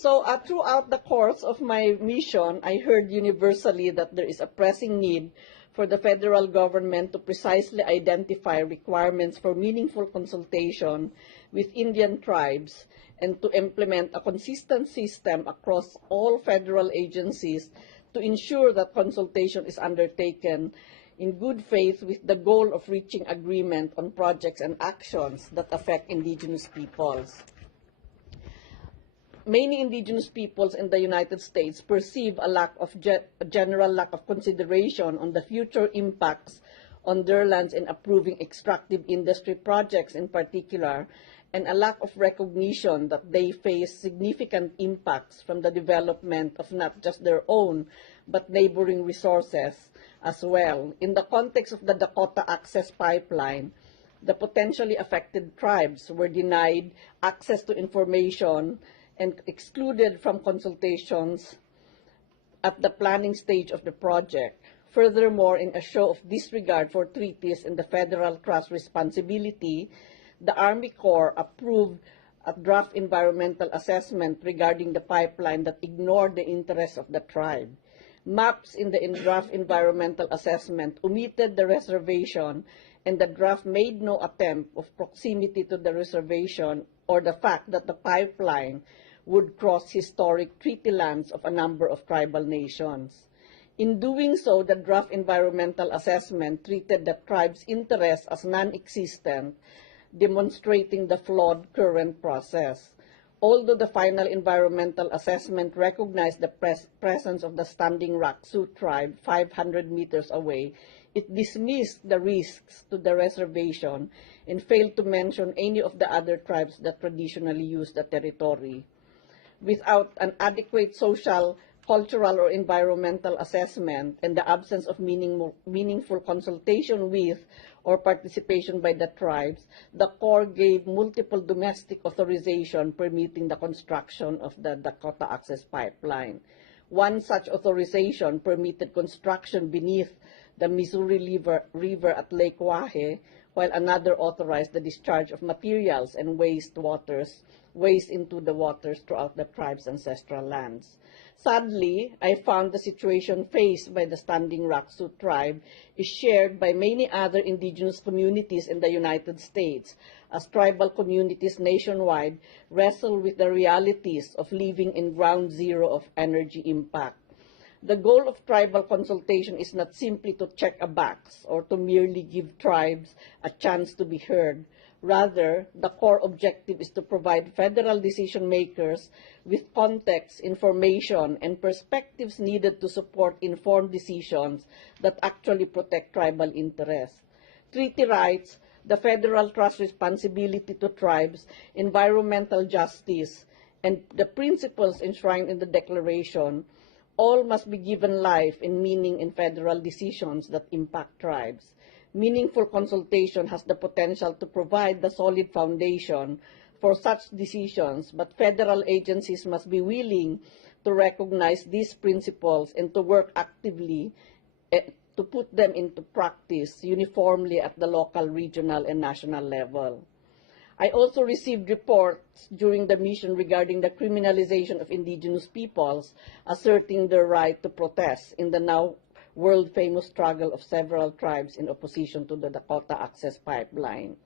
So throughout the course of my mission, I heard universally that there is a pressing need for the federal government to precisely identify requirements for meaningful consultation with Indian tribes and to implement a consistent system across all federal agencies to ensure that consultation is undertaken in good faith with the goal of reaching agreement on projects and actions that affect indigenous peoples. Many indigenous peoples in the United States perceive a general lack of consideration on the future impacts on their lands in approving extractive industry projects in particular, and a lack of recognition that they face significant impacts from the development of not just their own, but neighboring resources as well. In the context of the Dakota Access Pipeline, the potentially affected tribes were denied access to information and excluded from consultations at the planning stage of the project. Furthermore, in a show of disregard for treaties and the federal trust responsibility, the Army Corps approved a draft environmental assessment regarding the pipeline that ignored the interests of the tribe. Maps in the draft environmental assessment omitted the reservation, and the draft made no attempt of proximity to the reservation or the fact that the pipeline would cross historic treaty lands of a number of tribal nations. In doing so, the draft environmental assessment treated the tribe's interests as non-existent, demonstrating the flawed current process. Although the final environmental assessment recognized the presence of the Standing Rock Sioux tribe 500 meters away, it dismissed the risks to the reservation and failed to mention any of the other tribes that traditionally use the territory. Without an adequate social, cultural, or environmental assessment and the absence of meaningful consultation with or participation by the tribes, the Corps gave multiple domestic authorization permitting the construction of the Dakota Access Pipeline. One such authorization permitted construction beneath the Missouri River at Lake Wahe, while another authorized the discharge of materials and waste into the waters throughout the tribe's ancestral lands. Sadly, I found the situation faced by the Standing Rock Sioux tribe is shared by many other indigenous communities in the United States, as tribal communities nationwide wrestle with the realities of living in ground zero of energy impact. The goal of tribal consultation is not simply to check a box or to merely give tribes a chance to be heard. Rather, the core objective is to provide federal decision makers with context, information, and perspectives needed to support informed decisions that actually protect tribal interests. Treaty rights, the federal trust responsibility to tribes, environmental justice, and the principles enshrined in the Declaration all must be given life and meaning in federal decisions that impact tribes. Meaningful consultation has the potential to provide the solid foundation for such decisions, but federal agencies must be willing to recognize these principles and to work actively to put them into practice uniformly at the local, regional, and national level. I also received reports during the mission regarding the criminalization of indigenous peoples asserting their right to protest in the now world-famous struggle of several tribes in opposition to the Dakota Access Pipeline.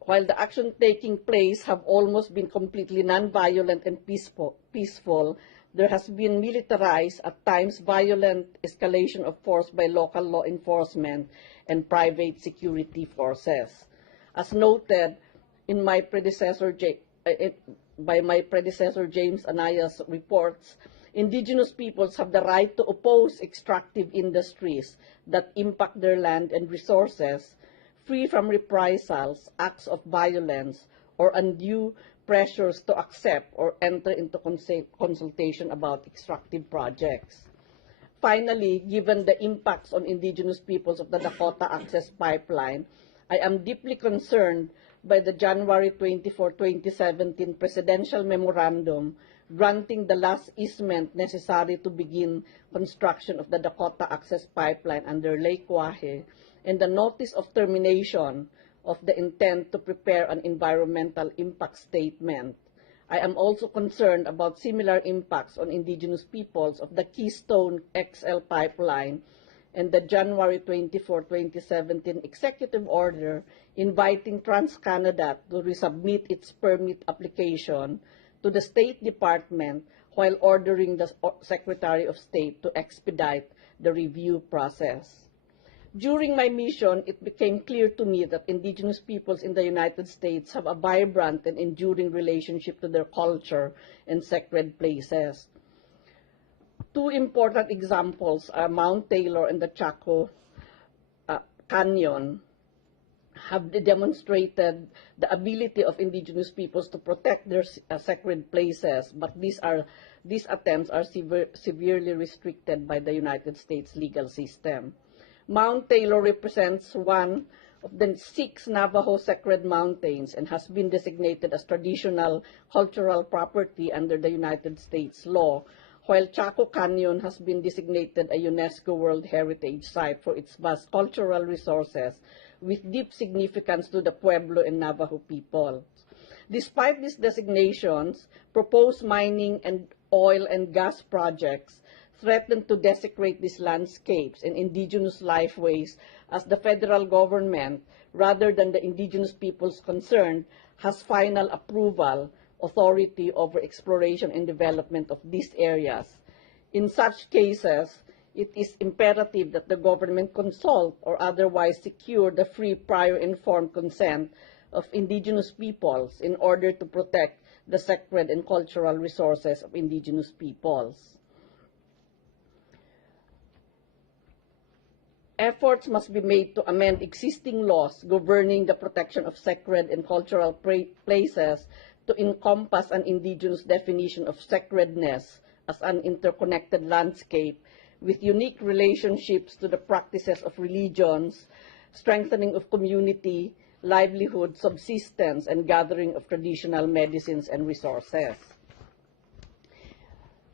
While the action taking place have almost been completely nonviolent and peaceful, there has been militarized, at times violent escalation of force by local law enforcement and private security forces. As noted in my predecessor, by my predecessor James Anaya's reports, indigenous peoples have the right to oppose extractive industries that impact their land and resources, free from reprisals, acts of violence, or undue pressures to accept or enter into consultation about extractive projects. Finally, given the impacts on indigenous peoples of the Dakota Access Pipeline, I am deeply concerned by the January 24, 2017 Presidential Memorandum granting the last easement necessary to begin construction of the Dakota Access Pipeline under Lake Wahe, and the notice of termination of the intent to prepare an environmental impact statement. I am also concerned about similar impacts on indigenous peoples of the Keystone XL pipeline and the January 24, 2017 executive order inviting TransCanada to resubmit its permit application to the State Department while ordering the Secretary of State to expedite the review process. During my mission, it became clear to me that indigenous peoples in the United States have a vibrant and enduring relationship to their culture and sacred places. Two important examples are Mount Taylor and the Chaco Canyon have demonstrated the ability of indigenous peoples to protect their sacred places, but these attempts are severely restricted by the United States legal system. Mount Taylor represents one of the 6 Navajo sacred mountains and has been designated as traditional cultural property under the United States law, while Chaco Canyon has been designated a UNESCO World Heritage Site for its vast cultural resources with deep significance to the Pueblo and Navajo people. Despite these designations, proposed mining and oil and gas projects threaten to desecrate these landscapes and indigenous lifeways as the federal government, rather than the indigenous peoples concerned, has final approval authority over exploration and development of these areas. In such cases, it is imperative that the government consult or otherwise secure the free prior informed consent of indigenous peoples in order to protect the sacred and cultural resources of indigenous peoples. Efforts must be made to amend existing laws governing the protection of sacred and cultural places to encompass an indigenous definition of sacredness as an interconnected landscape with unique relationships to the practices of religions, strengthening of community, livelihood, subsistence, and gathering of traditional medicines and resources.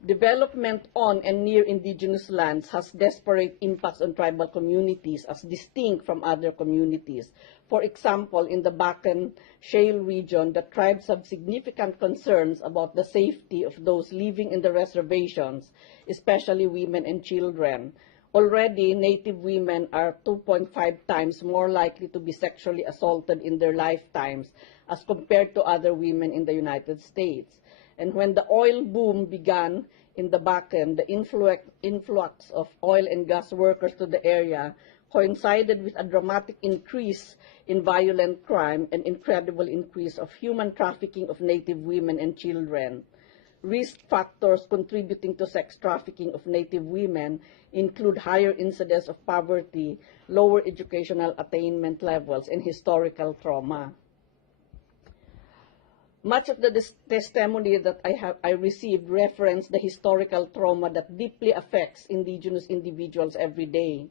Development on and near indigenous lands has disparate impacts on tribal communities as distinct from other communities. For example, in the Bakken Shale region, the tribes have significant concerns about the safety of those living in the reservations, especially women and children. Already, Native women are 2.5 times more likely to be sexually assaulted in their lifetimes as compared to other women in the United States. And when the oil boom began in the Bakken, the influx of oil and gas workers to the area coincided with a dramatic increase in violent crime and incredible increase of human trafficking of Native women and children. Risk factors contributing to sex trafficking of Native women include higher incidence of poverty, lower educational attainment levels, and historical trauma. Much of the testimony that I received reference the historical trauma that deeply affects indigenous individuals every day.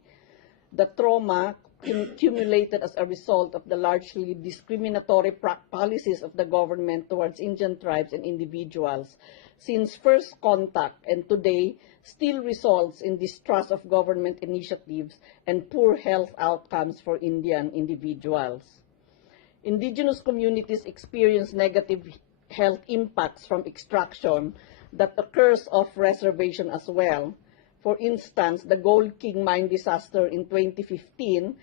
The trauma accumulated as a result of the largely discriminatory policies of the government towards Indian tribes and individuals since first contact and today still results in distrust of government initiatives and poor health outcomes for Indian individuals. Indigenous communities experience negative health impacts from extraction that occurs off reservation as well. For instance, the Gold King mine disaster in 2015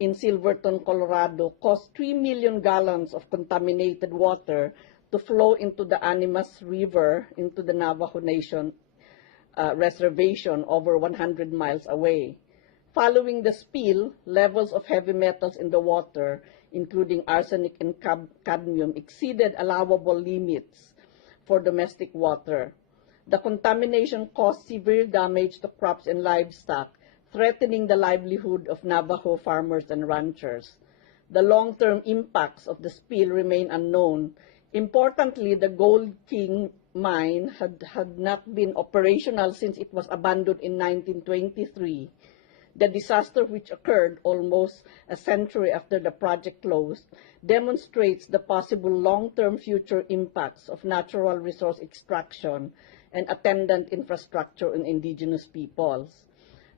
in Silverton, Colorado, caused 3 million gallons of contaminated water to flow into the Animas River into the Navajo Nation reservation over 100 miles away. Following the spill, levels of heavy metals in the water, including arsenic and cadmium, exceeded allowable limits for domestic water. The contamination caused severe damage to crops and livestock, threatening the livelihood of Navajo farmers and ranchers. The long-term impacts of the spill remain unknown. Importantly, the Gold King mine had not been operational since it was abandoned in 1923. The disaster, which occurred almost a century after the project closed, demonstrates the possible long-term future impacts of natural resource extraction and attendant infrastructure on indigenous peoples.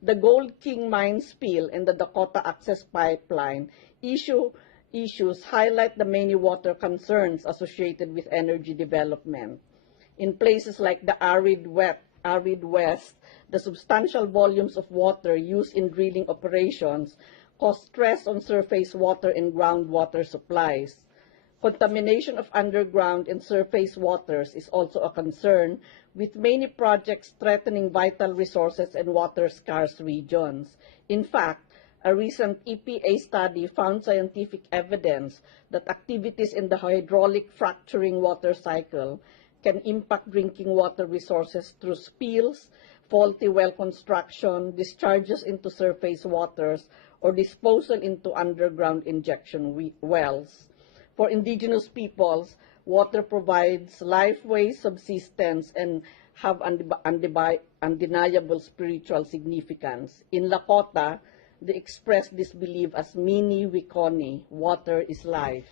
The Gold King mine spill and the Dakota Access Pipeline issue issues highlight the many water concerns associated with energy development. In places like the arid West, the substantial volumes of water used in drilling operations cause stress on surface water and groundwater supplies. Contamination of underground and surface waters is also a concern, with many projects threatening vital resources and water-scarce regions. In fact, a recent EPA study found scientific evidence that activities in the hydraulic fracturing water cycle can impact drinking water resources through spills, faulty well construction, discharges into surface waters, or disposal into underground injection wells. For indigenous peoples, water provides lifeway, subsistence, and have undeniable spiritual significance. In Lakota, they express this belief as Mini Wikoni, water is life.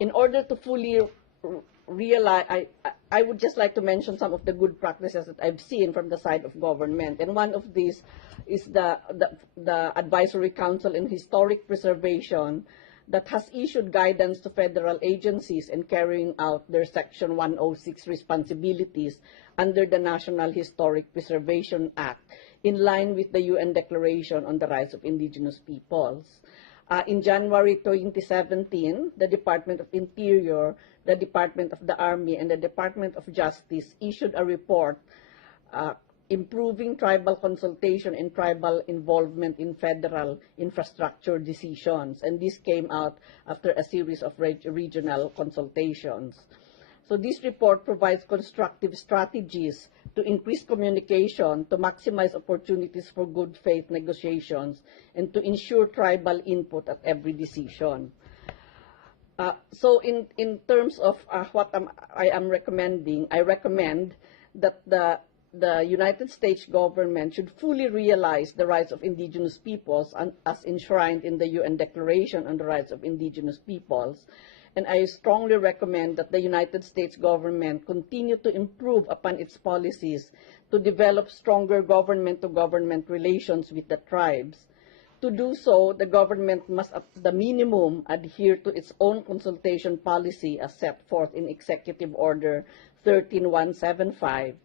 In order to fully realize, I would just like to mention some of the good practices that I've seen from the side of government. And one of these is the Advisory Council in Historic Preservation that has issued guidance to federal agencies in carrying out their Section 106 responsibilities under the National Historic Preservation Act, in line with the UN Declaration on the Rights of Indigenous Peoples. In January 2017, the Department of Interior, the Department of the Army, and the Department of Justice issued a report improving tribal consultation and tribal involvement in federal infrastructure decisions. And this came out after a series of regional consultations. So this report provides constructive strategies to increase communication, to maximize opportunities for good faith negotiations, and to ensure tribal input at every decision. So in terms of what I am recommending, I recommend that the United States government should fully realize the rights of indigenous peoples as enshrined in the UN Declaration on the Rights of Indigenous Peoples. And I strongly recommend that the United States government continue to improve upon its policies to develop stronger government-to-government relations with the tribes. To do so, the government must, at the minimum, adhere to its own consultation policy as set forth in Executive Order 13175.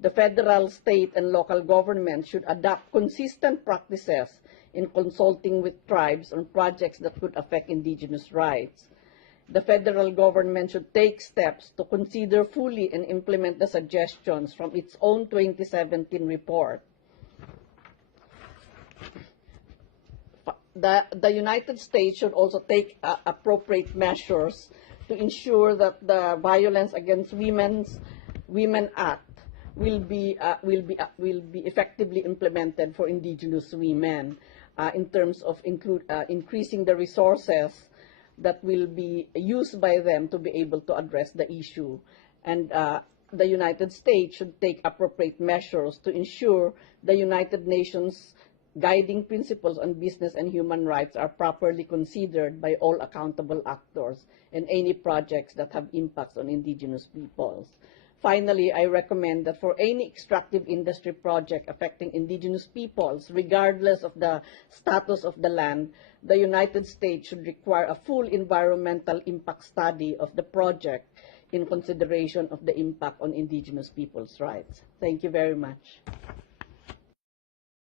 The federal, state, and local governments should adopt consistent practices in consulting with tribes on projects that could affect indigenous rights. The federal government should take steps to consider fully and implement the suggestions from its own 2017 report. The United States should also take appropriate measures to ensure that the Violence Against Women Act will be effectively implemented for indigenous women in terms of increasing the resources that will be used by them to be able to address the issue. And the United States should take appropriate measures to ensure the United Nations guiding principles on business and human rights are properly considered by all accountable actors and any projects that have impacts on indigenous peoples. Finally, I recommend that for any extractive industry project affecting indigenous peoples, regardless of the status of the land, the United States should require a full environmental impact study of the project in consideration of the impact on indigenous peoples' rights. Thank you very much.